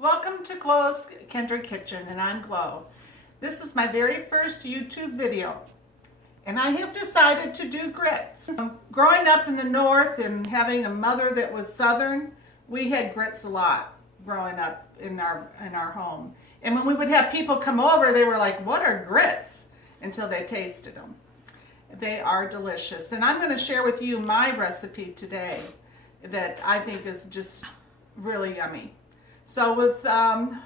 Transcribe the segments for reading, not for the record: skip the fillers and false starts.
Welcome to Glo's Kindred Kitchen, and I'm Glo. This is my very first YouTube video, and I have decided to do grits. Growing up in the north and having a mother that was southern, we had grits a lot growing up in our home. And when we would have people come over, they were like, "What are grits?" until they tasted them. They are delicious, and I'm going to share with you my recipe today that I think is just really yummy. So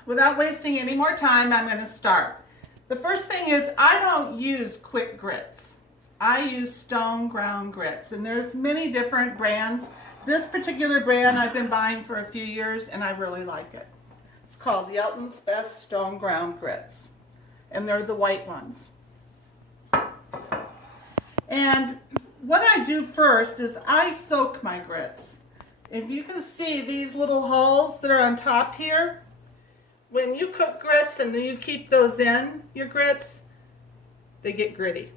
without wasting any more time, I'm going to start. The first thing is I don't use quick grits. I use stone ground grits, and there's many different brands. This particular brand I've been buying for a few years, and I really like it. It's called the Elton's Best Stone Ground Grits, and they're the white ones. And what I do first is I soak my grits. If you can see these little holes that are on top here, when you cook grits and then you keep those in your grits, they get gritty.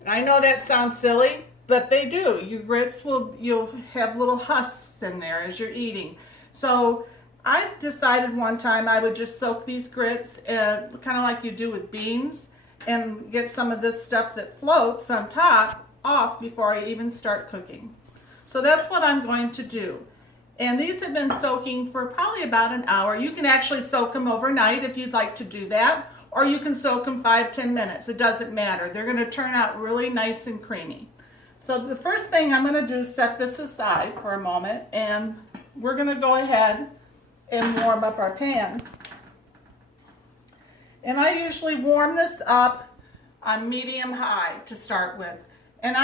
And I know that sounds silly, but they do. Your grits you'll have little husks in there as you're eating. So I decided one time I would just soak these grits, kind of like you do with beans, and get some of this stuff that floats on top off before I even start cooking. So that's what I'm going to do. And these have been soaking for probably about an hour. You can actually soak them overnight if you'd like to do that, or you can soak them 5-10 minutes. It doesn't matter. They're going to turn out really nice and creamy. So the first thing I'm going to do is set this aside for a moment, and we're going to go ahead and warm up our pan. And I usually warm this up on medium high to start with. And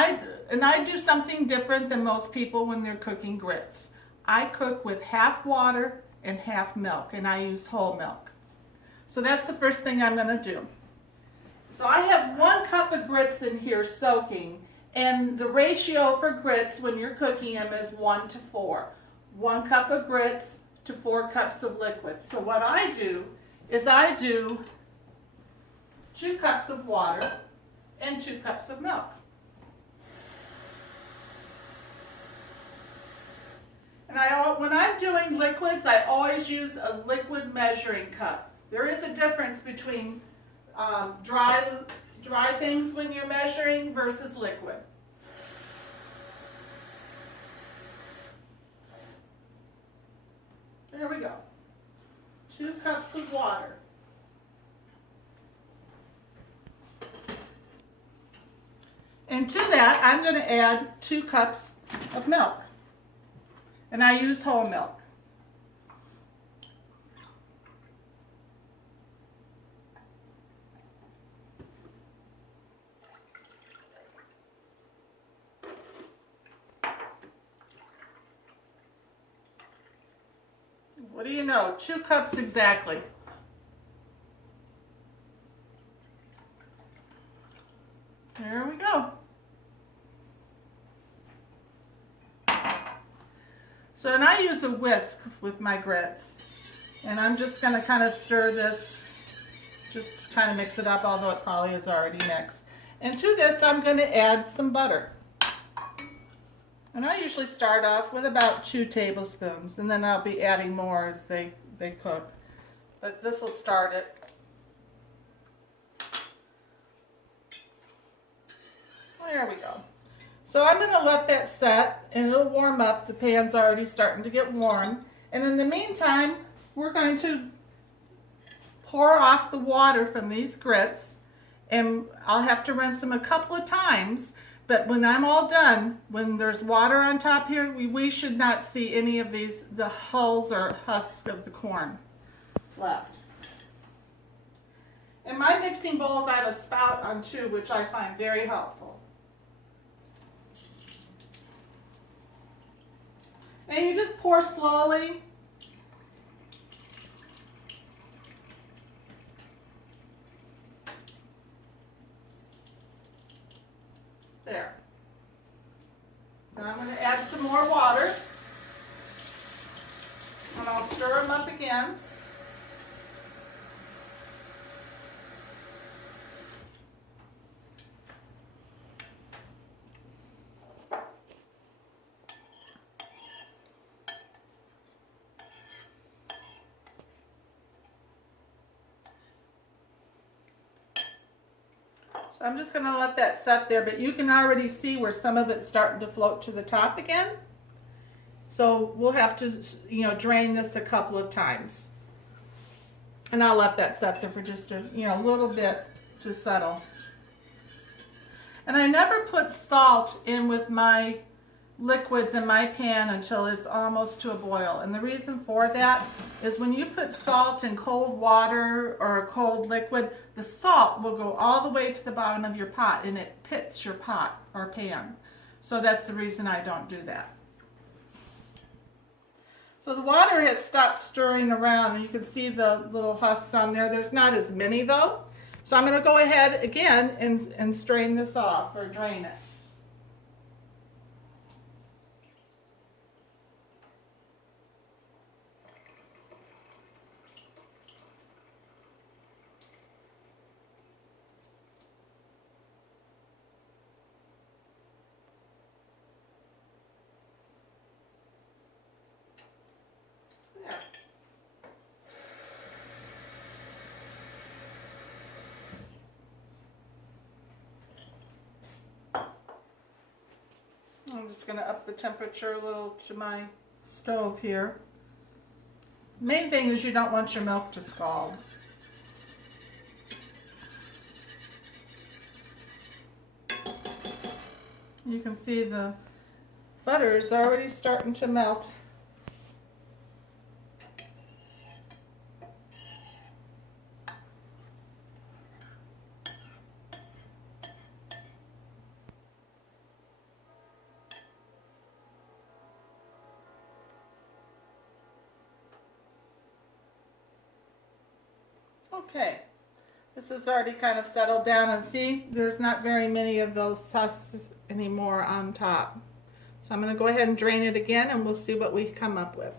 I do something different than most people when they're cooking grits. I cook with half water and half milk, and I use whole milk. So that's the first thing I'm going to do. So I have 1 cup of grits in here soaking, and the ratio for grits when you're cooking them is 1:4. 1 cup of grits to 4 cups of liquid. So what I do is I do 2 cups of water and 2 cups of milk. And when I'm doing liquids, I always use a liquid measuring cup. There is a difference between dry things when you're measuring versus liquid. There we go. 2 cups of water. And to that, I'm going to add 2 cups of milk. And I use whole milk. What do you know? 2 cups exactly. There we go. So, and I use a whisk with my grits, and I'm just going to kind of stir this, just kind of mix it up, although it probably is already mixed. And to this, I'm going to add some butter. And I usually start off with about 2 tablespoons, and then I'll be adding more as they cook. But this will start it. There we go. So I'm going to let that set, and it'll warm up. The pan's already starting to get warm. And in the meantime, we're going to pour off the water from these grits, and I'll have to rinse them a couple of times. But when I'm all done, when there's water on top here, we should not see any of the hulls or husks of the corn left. In my mixing bowls, I have a spout on 2, which I find very helpful. And you just pour slowly. There. Now I'm going to add some more water. And I'll stir them up again. So I'm just going to let that set there, but you can already see where some of it's starting to float to the top again. So we'll have to, drain this a couple of times. And I'll let that set there for just a, little bit to settle. And I never put salt in with my liquids in my pan until it's almost to a boil. And the reason for that is when you put salt in cold water or a cold liquid, the salt will go all the way to the bottom of your pot and it pits your pot or pan. So that's the reason I don't do that. So the water has stopped stirring around and you can see the little husks on there. There's not as many though. So I'm going to go ahead again and strain this off or drain it. I'm just going to up the temperature a little to my stove here. Main thing is you don't want your milk to scald. You can see the butter is already starting to melt. Okay, this is already kind of settled down, and see, there's not very many of those husks anymore on top. So I'm going to go ahead and drain it again and we'll see what we come up with.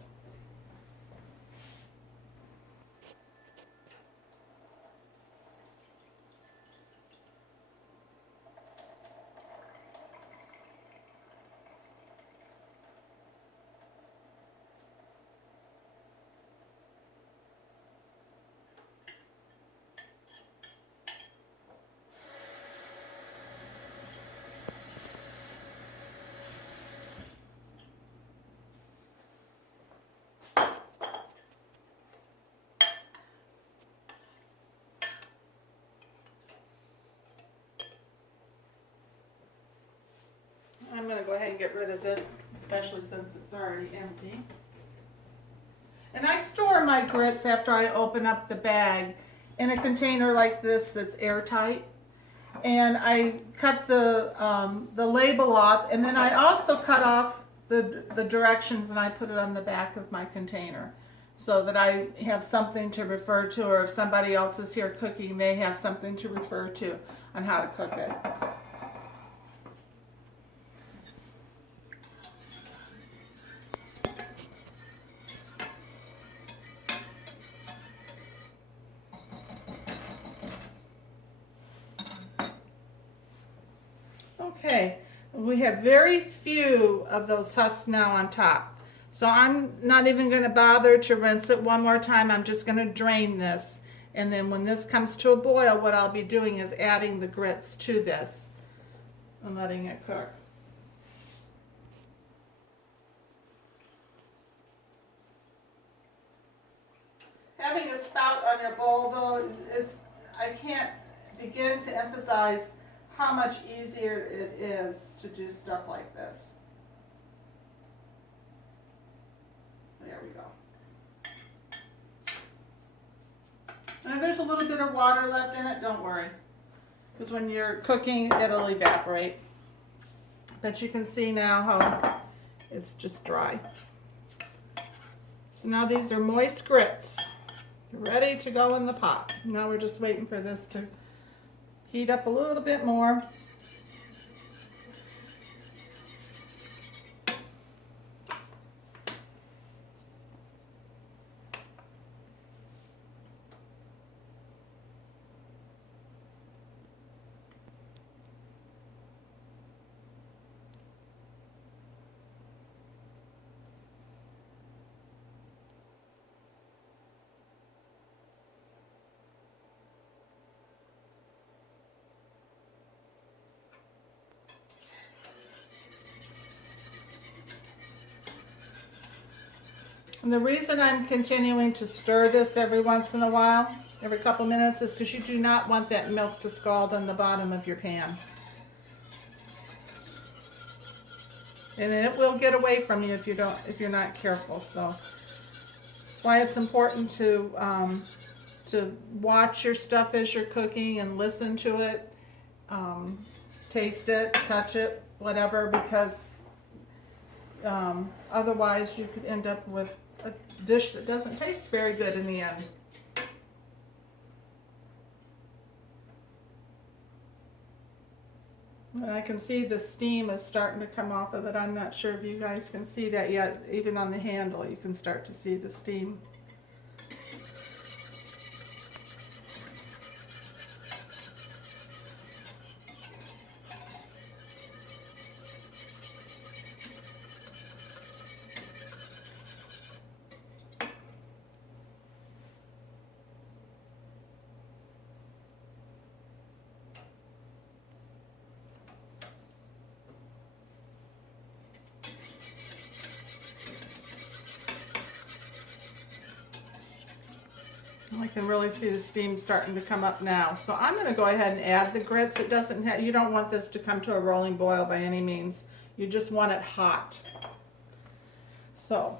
I'm going to go ahead and get rid of this, especially since it's already empty. And I store my grits after I open up the bag in a container like this that's airtight. And I cut the label off, and then I also cut off the directions and I put it on the back of my container so that I have something to refer to, or if somebody else is here cooking, they have something to refer to on how to cook it. Okay, we have very few of those husks now on top. So I'm not even going to bother to rinse it one more time. I'm just going to drain this. And then when this comes to a boil, what I'll be doing is adding the grits to this and letting it cook. Having a spout on your bowl though is, I can't begin to emphasize how much easier it is to do stuff like this. There we go. And if there's a little bit of water left in it, don't worry, because when you're cooking, it'll evaporate. But you can see now how it's just dry. So now these are moist grits, ready to go in the pot. Now we're just waiting for this to heat up a little bit more. And the reason I'm continuing to stir this every once in a while, every couple minutes, is because you do not want that milk to scald on the bottom of your pan. And it will get away from you if you're not careful. So that's why it's important to watch your stuff as you're cooking and listen to it, taste it, touch it, whatever, because otherwise you could end up with a dish that doesn't taste very good in the end. And I can see the steam is starting to come off of it. I'm not sure if you guys can see that yet. Even on the handle, you can start to see the steam. I can really see the steam starting to come up now. So I'm going to go ahead and add the grits. It doesn't have, you don't want this to come to a rolling boil by any means. You just want it hot. So,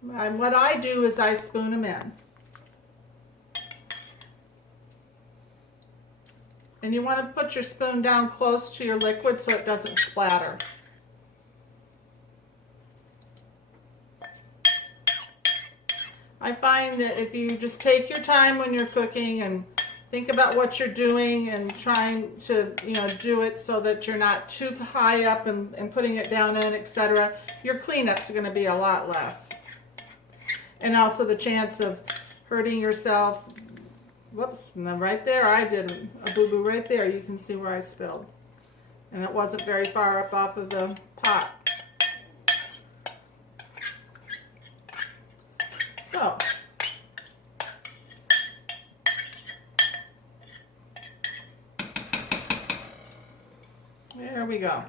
what I do is I spoon them in. And you want to put your spoon down close to your liquid so it doesn't splatter. I find that if you just take your time when you're cooking and think about what you're doing and trying to, do it so that you're not too high up and putting it down in, etc., your cleanups are going to be a lot less. And also the chance of hurting yourself. Whoops, and then right there I did a boo-boo right there. You can see where I spilled. And it wasn't very far up off of the pot. So, there we go.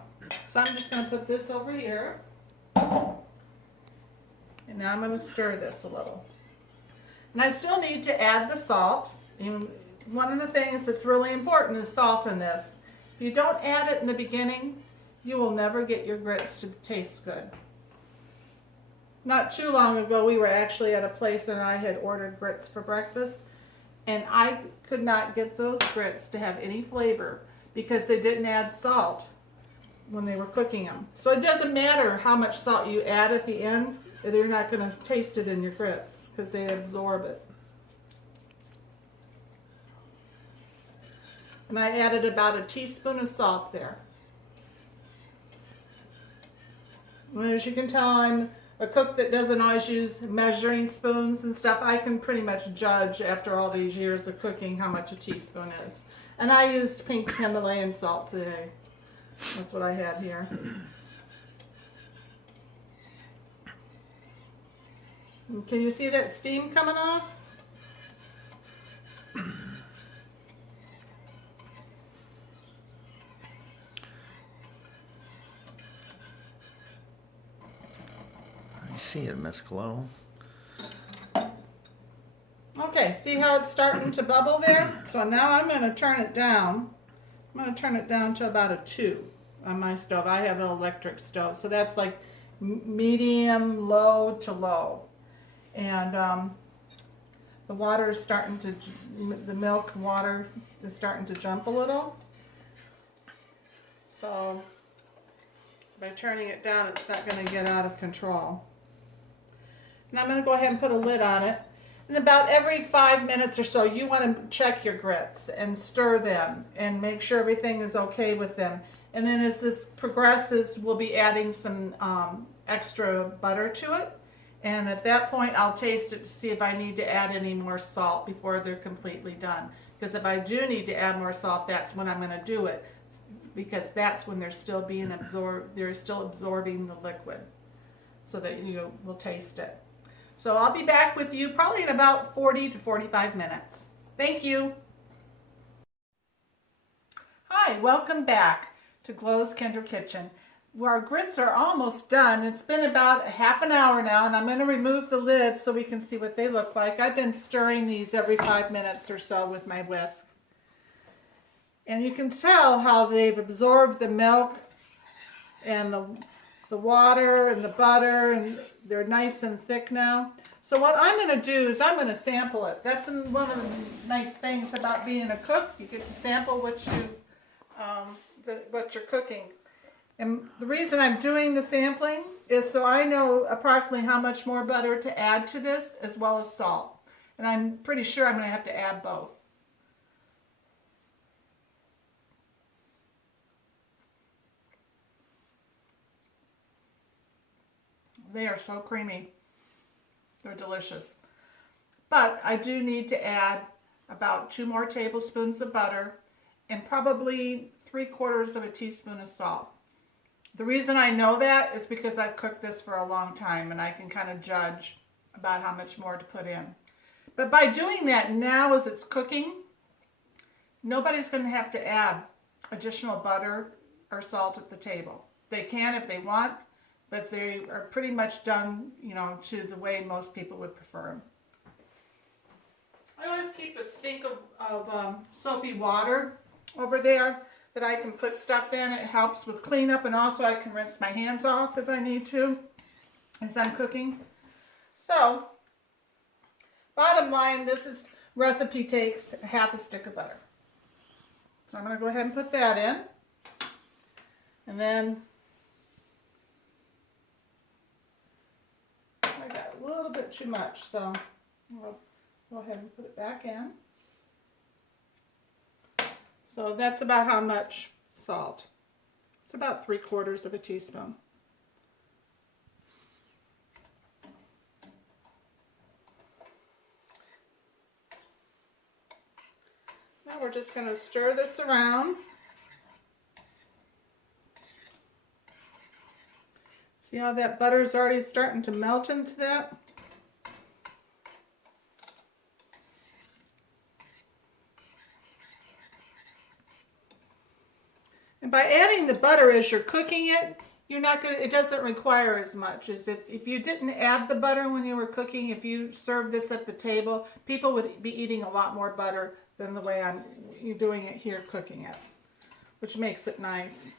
So I'm just going to put this over here. And now I'm going to stir this a little. And I still need to add the salt. And one of the things that's really important is salt in this. If you don't add it in the beginning, you will never get your grits to taste good. Not too long ago, we were actually at a place and I had ordered grits for breakfast, and I could not get those grits to have any flavor because they didn't add salt when they were cooking them. So it doesn't matter how much salt you add at the end, you're not going to taste it in your grits because they absorb it. And I added about a teaspoon of salt there. And as you can tell, I'm a cook that doesn't always use measuring spoons and stuff. I can pretty much judge after all these years of cooking how much a teaspoon is. And I used pink Himalayan salt today. That's what I had here. And can you see that steam coming off? See it, Miss Glow. Okay, see how it's starting to bubble there? So now I'm going to turn it down. I'm going to turn it down to about a 2 on my stove. I have an electric stove, so that's like medium, low to low. And the water is starting to, the milk water is starting to jump a little. So by turning it down, it's not going to get out of control. And I'm going to go ahead and put a lid on it. And about every 5 minutes or so, you want to check your grits and stir them and make sure everything is okay with them. And then as this progresses, we'll be adding some extra butter to it. And at that point, I'll taste it to see if I need to add any more salt before they're completely done. Because if I do need to add more salt, that's when I'm going to do it. Because that's when they're still being absorbed, they're still absorbing the liquid. So that you will taste it. So I'll be back with you probably in about 40 to 45 minutes. Thank you. Hi, welcome back to Glow's Kinder Kitchen. our grits are almost done. It's been about a half an hour now, and I'm going to remove the lid so we can see what they look like. I've been stirring these every 5 minutes or so with my whisk. And you can tell how they've absorbed the milk and the water and the butter, and they're nice and thick now. So what I'm going to do is I'm going to sample it. That's one of the nice things about being a cook. You get to sample what you're cooking. And the reason I'm doing the sampling is so I know approximately how much more butter to add to this, as well as salt. And I'm pretty sure I'm going to have to add both. They are so creamy. They're delicious. But I do need to add about 2 more tablespoons of butter and probably 3/4 of a teaspoon of salt. The reason I know that is because I've cooked this for a long time and I can kind of judge about how much more to put in. But by doing that now as it's cooking, nobody's going to have to add additional butter or salt at the table. They can if they want, but they are pretty much done, you know, to the way most people would prefer them. I always keep a sink of soapy water over there that I can put stuff in. It helps with cleanup, and also I can rinse my hands off if I need to as I'm cooking. So, bottom line, this recipe takes half a stick of butter. So I'm going to go ahead and put that in. And then I got a little bit too much, so I'll go ahead and put it back in. So that's about how much salt. It's about 3/4 of a teaspoon. Now we're just going to stir this around. See how that butter is already starting to melt into that? And by adding the butter as you're cooking it, it doesn't require as much as if you didn't add the butter when you were cooking. If you served this at the table, people would be eating a lot more butter than the way you're doing it here, cooking it, which makes it nice.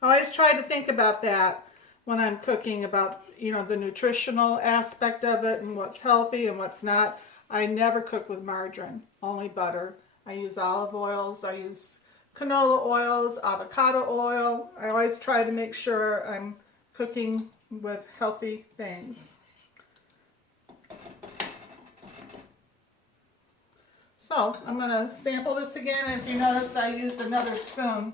I always try to think about that when I'm cooking, about, you know, the nutritional aspect of it and what's healthy and what's not. I never cook with margarine, only butter. I use olive oils, I use canola oils, avocado oil. I always try to make sure I'm cooking with healthy things. So I'm going to sample this again, and if you notice I used another spoon.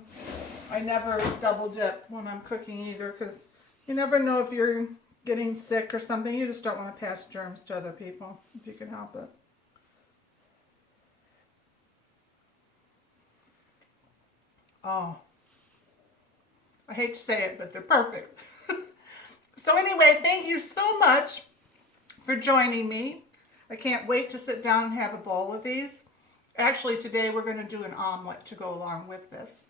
I never double dip when I'm cooking either, because you never know if you're getting sick or something. You just don't want to pass germs to other people if you can help it. Oh, I hate to say it, but they're perfect. So anyway, thank you so much for joining me. I can't wait to sit down and have a bowl of these. Actually, today we're going to do an omelet to go along with this.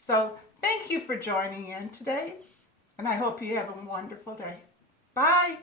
So thank you for joining in today, and I hope you have a wonderful day. Bye.